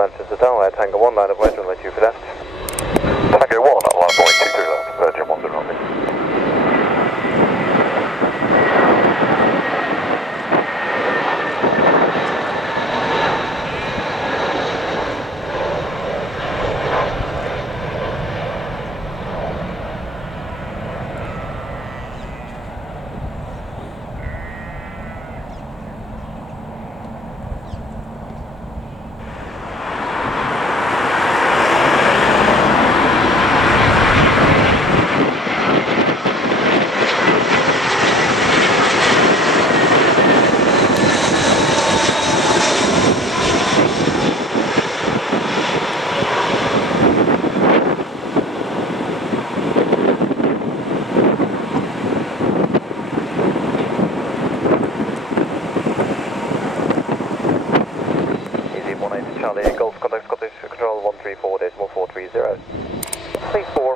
Manchester Tower, Tango 1, line of wedge, runway 2 for left. Tango 1 at line point 23 left, Virgin 1 0 me. Charlie, Golf contact Scottish Control 134.430. Please 4